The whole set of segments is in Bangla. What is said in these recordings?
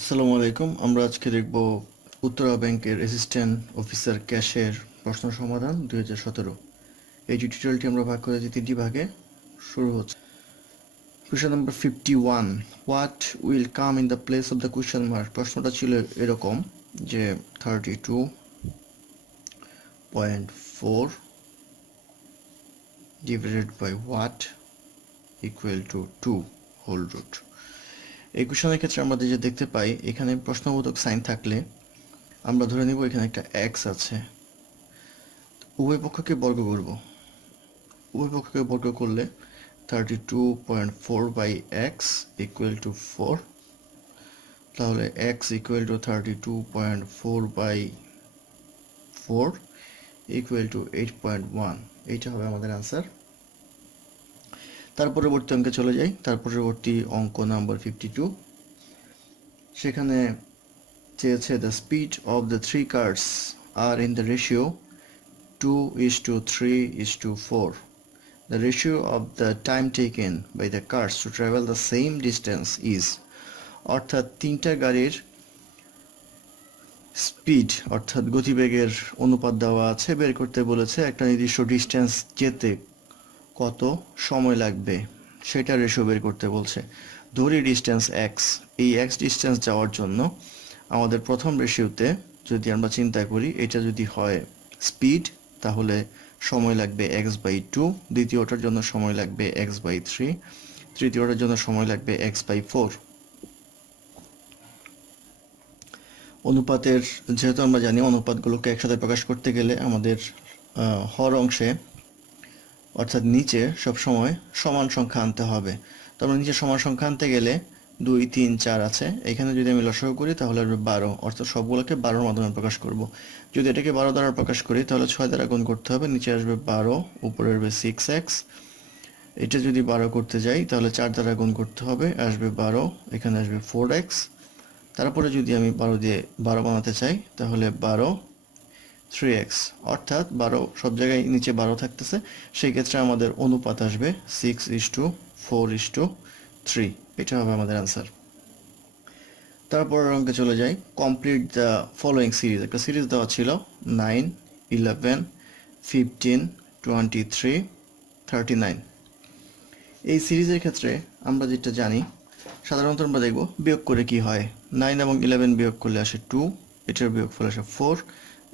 আসসালামু আলাইকুম। আমরা আজকে দেখব উত্তরা ব্যাংকের অ্যাসিস্ট্যান্ট অফিসার ক্যাশের প্রশ্ন সমাধান 2017। এই টিউটোরিয়ালটি আমরা ভাগ করেছি তিনটি ভাগে। শুরু হচ্ছে question number 51, what will come in the place of the question mark. প্রশ্নটা ছিল এরকম যে 32.4 divided by what equal to 2 whole root. এই কোয়েশ্চেনের ক্ষেত্রে আমরা যে দেখতে পাই এখানে প্রশ্নবোধক সাইন থাকলে আমরা ধরে নিব এখানে একটা এক্স আছে, উভয় পক্ষকে বর্গ করব। উভয় পক্ষকে বর্গ করলে 32.4 বাই এক্স ইকুয়াল টু 4, তাহলে x equal to 32.4 by 4 equal to 8.1। এইটা হবে আমাদের আনসার। তার পরবর্তী অঙ্কে চলে যাই। তার পরবর্তী অঙ্ক নাম্বার 52, সেখানে চেয়েছে the speed of the three cars are in the ratio 2:3:4. The ratio of the time taken by the cars to travel the same distance is, অর্থাৎ তিনটা গাড়ির স্পিড অর্থাৎ গতিবেগের অনুপাত দেওয়া আছে, বের করতে বলেছে একটা নির্দিষ্ট ডিস্টেন্স যেতে কত সময় লাগবে সেটা রেশিও বের করতে বলছে। ধরি ডিস্টেন্স এক্স, এই এক্স ডিস্টেন্স যাওয়ার জন্য আমাদের প্রথম রেশিওতে যদি আমরা চিন্তা করি এটা যদি হয় স্পিড, তাহলে সময় লাগবে x/2, দ্বিতীয়টার জন্য সময় লাগবে x/3, তৃতীয়টার জন্য সময় লাগবে x/4। অনুপাতের যেহেতু আমরা জানি অনুপাতগুলোকে একসাথে প্রকাশ করতে গেলে আমাদের হর অংশে অর্থাৎ নিচে সবসময় সমান সংখ্যা আনতে হবে। তো আমরা নিচে সমান সংখ্যা আনতে গেলে 2, 3, 4 আছে, এখানে যদি আমি লসাগু করি তাহলে আসবে 12, অর্থাৎ সবগুলোকে 12-র মাধ্যমে প্রকাশ করব। যদি এটাকে 12 দ্বারা প্রকাশ করি তাহলে 6 দ্বারা গুণ করতে হবে, নিচে আসবে 12, উপরে আসবে 6x। এটা যদি 12 করতে যাই তাহলে 4 দ্বারা গুণ করতে হবে, আসবে 12, এখানে আসবে 4x। তারপরে যদি আমি 12 দিয়ে 12 বানাতে চাই তাহলে 12 3x, অর্থাৎ 12 সব জায়গায় নিচে 12 থাকতেছে, সেই ক্ষেত্রে আমাদের অনুপাত আসবে 6:4:3। এটা হবে আমাদের আনসার। তারপর অঙ্কে চলে যাই। Complete the following series. একটা সিরিজ দেওয়া ছিল 9, 11, 15, 23, 39। এই সিরিজের ক্ষেত্রে আমরা যেটা জানি সাধারণত আমরা দেখব বিয়োগ করে কি হয়। 9 এবং 11 বিয়োগ করলে আসে 2, এটার বিয়োগফল আসে 4,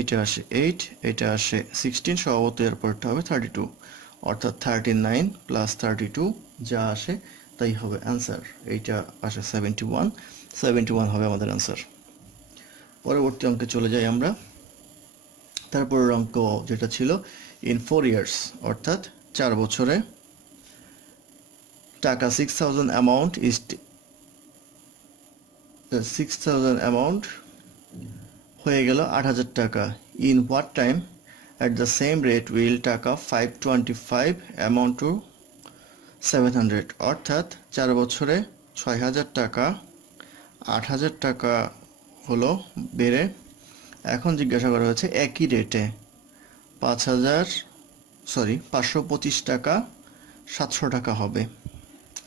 এটা আসে 8, এটা আসে 16, স্বভাবত এর পরটা হবে 32, অর্থাৎ 39 প্লাস 32 যা আসে তাই হবে অ্যান্সার। এইটা আসে 71 হবে আমাদের অ্যান্সার। পরবর্তী অঙ্কে চলে যাই আমরা। তারপরের অঙ্ক যেটা ছিল ইন 4 ইয়ার্স, অর্থাৎ 4 বছরে টাকা 6,000 অ্যামাউন্ট ইজ 6,000 অ্যামাউন্ট হয়ে গেল 8,000 টাকা। In what time at the same rate will টাকা 525 অ্যামাউন্ট টু 700, অর্থাৎ 4 বছরে 6,000 টাকা 8,000 টাকা হলো বেড়ে এখন জিজ্ঞাসা করা হয়েছে একই রেটে 525 টাকা 700 টাকা হবে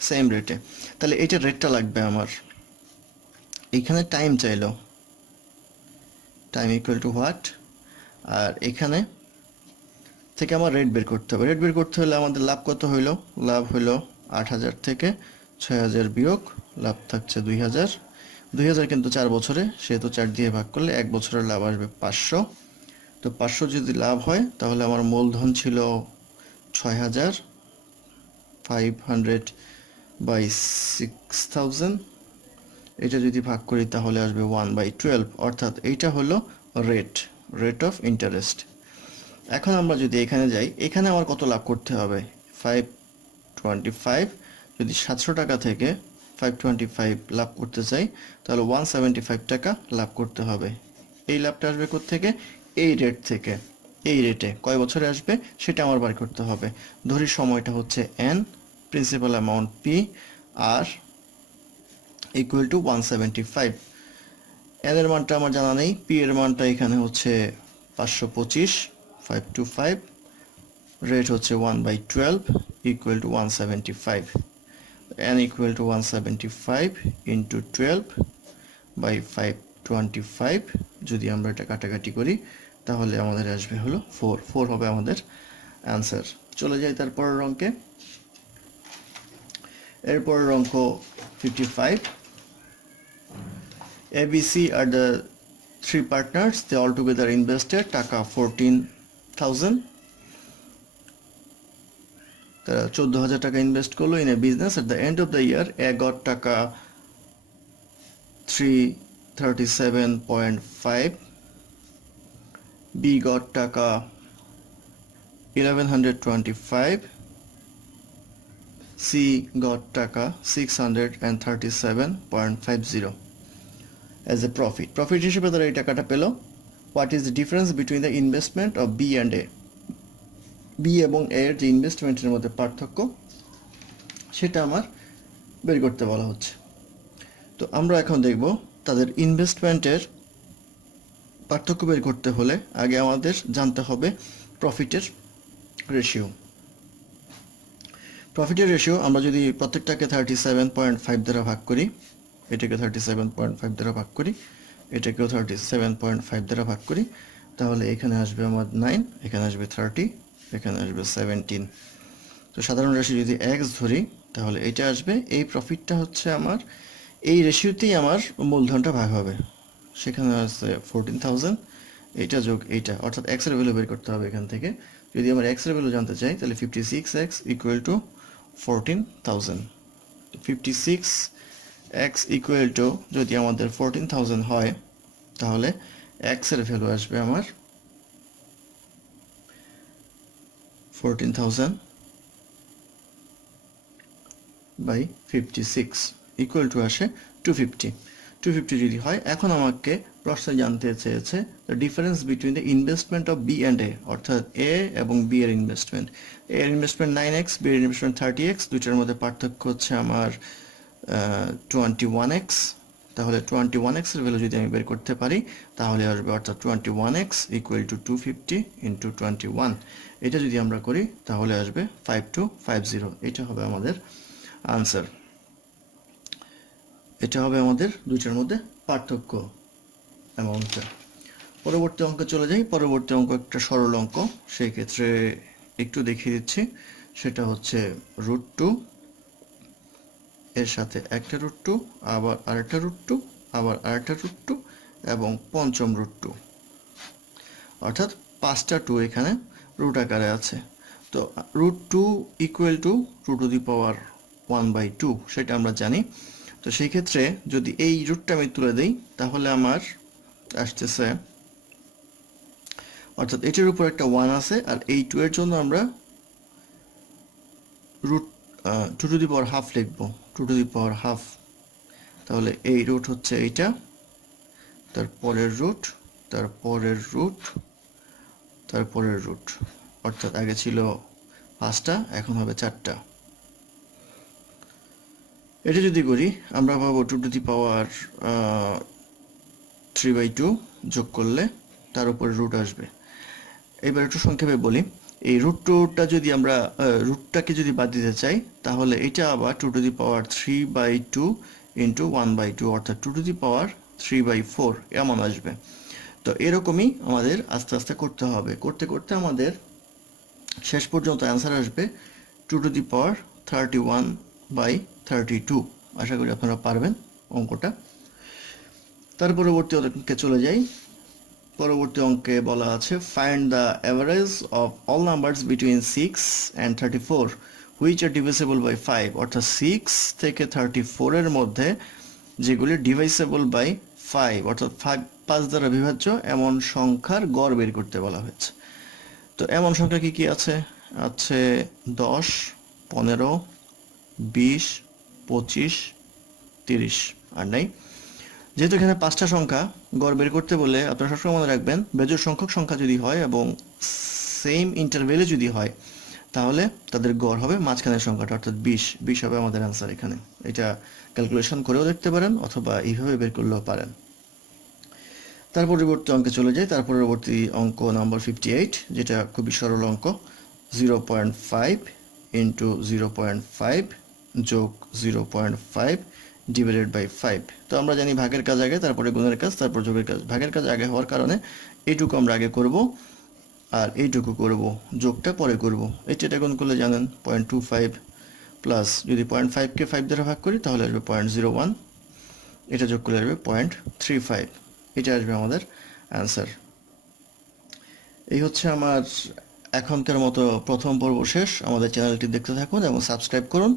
সেম রেটে। তাহলে এইটা রেটটা লাগবে আমার। এইখানে টাইম চাইলো, টাইম ইকুয়াল টু হোয়াট, আর এখানে থেকে আমার রেট বের করতে হবে। রেট বের করতে হলে আমাদের লাভ কত হইলো? লাভ হইলো 8,000 থেকে 6,000 বিয়োগ লাভ থাকছে 2,000। 2,000 কিন্তু 4 বছরে, সেহেতু 4 দিয়ে ভাগ করলে 1 বছরের লাভ আসবে 500। তো 500 যদি লাভ হয় তাহলে আমার মূলধন ছিল 6,000, 500 বাই 6,000, এটা যদি ভাগ করি তাহলে আসবে 1/12, অর্থাৎ এইটা হলো রেট অফ ইন্টারেস্ট। এখন আমরা যদি এখানে যাই, এখানে আমার কত লাভ করতে হবে? 525, যদি 700 টাকা থেকে 525 লাভ করতে চাই তাহলে 175 টাকা লাভ করতে হবে। এই লাভটা আসবে কোত্থেকে? এই রেট থেকে। এই রেটে কয় বছরে আসবে সেটা আমার বার করতে হবে। ধরি সময়টা হচ্ছে n, প্রিন্সিপাল অ্যামাউন্ট p, আর ইকুয়াল টু 175। n এর মানটা আমার জানা নেই, p এর মানটা এখানে হচ্ছে 525, 525, রেট হচ্ছে 1/12 equal to 175। n equal to 175 into 12 by 525, যদি আমরা এটা কাটাকাটি করি তাহলে আমাদের আসবে হলো 4 হবে আমাদের অ্যান্সার। চলে যাই তারপরের অঙ্কে। এরপরের অঙ্ক 55। ABC আর the three partners, they all together invested টাকা 14,000, তারা 14,000 টাকা ইনভেস্ট করলো in a business. At the end of the year A got টাকা 337.5, বি গট টাকা 1125, সি গট টাকা 637.50 as a profit. প্রফিট হিসেবে তারা এই টাকাটা পেল। What is the difference between the investment of B and A? B এবং এ এর যে ইনভেস্টমেন্টের মধ্যে পার্থক্য সেটা আমার বের করতে বলা হচ্ছে। তো আমরা এখন দেখব তাদের ইনভেস্টমেন্টের পার্থক্য বের করতে হলে আগে আমাদের জানতে হবে প্রফিটের রেশিও। প্রফিটের রেশিও আমরা যদি প্রত্যেকটাকে 37.5 দ্বারা ভাগ করি, এটাকে 37.5 দ্বারা ভাগ করি, এটাকেও 37.5 দ্বারা ভাগ করি, তাহলে এখানে আসবে আমার 9, এখানে আসবে 30, এখানে আসবে 17। তো সাধারণ রাশি যদি x ধরি তাহলে এটা আসবে। এই প্রফিটটা হচ্ছে আমার এই রেশিওতেই আমার মূলধনটা ভাগ হবে। সেখানে আছে 14,000, এইটা যোগ এইটা, অর্থাৎ x এর ভ্যালু বের করতে হবে এখান থেকে। যদি আমার x এর ভ্যালু জানতে চাই তাহলে 56x equal to 14,000। 56x equal to যদি আমাদের 14,000 হয় তাহলে x এর ভ্যালু আসবে আমার 14,000 বাই 56 ইকুয়াল টু আসে 250। 250 যদি হয়, এখন আমাকে প্রশ্নে জানতে চেয়েছে the difference between the investment of B and A, অর্থাৎ এ এবং বি এর ইনভেস্টমেন্ট। এ এর ইনভেস্টমেন্ট 9x, বি এর ইনভেস্টমেন্ট 30x, দুইটার মধ্যে পার্থক্য হচ্ছে আমার 21x। তাহলে 21x এর ভ্যালু যদি আমি বের করতে পারি তাহলে আসবে, অর্থাৎ 21x ইকুয়াল টু 250 ইন্টু 21। এটা যদি আমরা করি তাহলে আসবে 5250। এটা হবে আমাদের আনসার। এটা হবে আমাদের দুইটার মধ্যে পার্থক্য অ্যামাউন্টটা। পরবর্তী অঙ্কে চলে যাই। পরবর্তী অঙ্ক একটা সরল অঙ্ক, সেই ক্ষেত্রে একটু দেখিয়ে দিচ্ছি। সেটা হচ্ছে √2, এর সাথে একটা √2, আবার আরেকটা √2, আবার আরেকটা √2 এবং পঞ্চম √2, অর্থাৎ 5টা 2 এখানে রুট আকারে আছে। তো √2 ইকুয়াল টু √1/2, সেটা আমরা জানি। তো সেই ক্ষেত্রে যদি এই রুটটা আমি তুলে দিই তাহলে আমার আসতেছে, অর্থাৎ এটার উপর একটা 1 আছে, আর এই 2 এর জন্য আমরা √2 লিখবো, 2 তাহলে এই রুট হচ্ছে এইটা, তারপরের রুট, তারপরের রুট, তারপরের রুট, অর্থাৎ আগে ছিল 5টা, এখন হবে 4টা। এটা যদি করি আমরা পাবো 2^3/2 যোগ করলে তার উপরে রুট আসবে। এবার একটু সংক্ষেপে বলি, এই √2টা যদি আমরা রুটটাকে যদি বাদ দিতে চাই তাহলে এটা আবার 2^3/2 ইন্টু 1/2, অর্থাৎ 2^3/4 এমন আসবে। তো এরকমই আমাদের আস্তে আস্তে করতে হবে, করতে করতে আমাদের শেষ পর্যন্ত অ্যান্সার আসবে 2^31/32। আশা করি আপনারা পারবেন অঙ্কটা। তার পরবর্তী অঙ্কে চলে যাই। পরবর্তী অঙ্কে বলা আছে find the average of all numbers between 6 and 34 which are divisible by 5, অর্থাৎ 6 থেকে 34 এর মধ্যে যেগুলি ডিভাইসেবল বাই 5, অর্থাৎ 5 দ্বারা বিভাজ্য এমন সংখ্যার গড় বের করতে বলা হয়েছে। তো এমন সংখ্যা কি কি আছে? আছে 10, 15, 20, 25, 30, আর নাই। যেহেতু এখানে 5টা সংখ্যা গড় বের করতে বলে আপনারা সবসময় মনে রাখবেন বেজোড় সংখ্যক সংখ্যা যদি হয় এবং সেম ইন্টারভেলে যদি হয় তাহলে তাদের গড় হবে মাঝখানের সংখ্যাটা, অর্থাৎ 20 হবে আমাদের অ্যান্সার এখানে। এটা ক্যালকুলেশন করেও দেখতে পারেন অথবা এইভাবে বের করলেও পারেন। তার পরবর্তী অঙ্কে চলে যায়। তার পরবর্তী অঙ্ক নাম্বার 58, যেটা খুবই সরল অঙ্ক। 0.5 ইন্টু 0.5 যোগ 0.5 ডিভাইডেড বাই 5। তো আমরা জানি ভাগের কাজ আগে, তারপরে গুণের কাজ, তারপর যোগের কাজ। ভাগের কাজ আগে হওয়ার কারণে এইটুকু আমরা আগে করব, আর এইটুকু করব, যোগটা পরে করব। এটা গুণ করলে জানেন 0.25 প্লাস যদি 0.5কে 5 দ্বারা ভাগ করি তাহলে আসবে 0.01, এটা যোগ করলে আসবে 0.35। এটা আসবে আমাদের অ্যান্সার। এই হচ্ছে আমার এখনকার মতো প্রথম পর্ব শেষ। আমাদের চ্যানেলটি দেখতে থাকুন এবং সাবস্ক্রাইব করুন।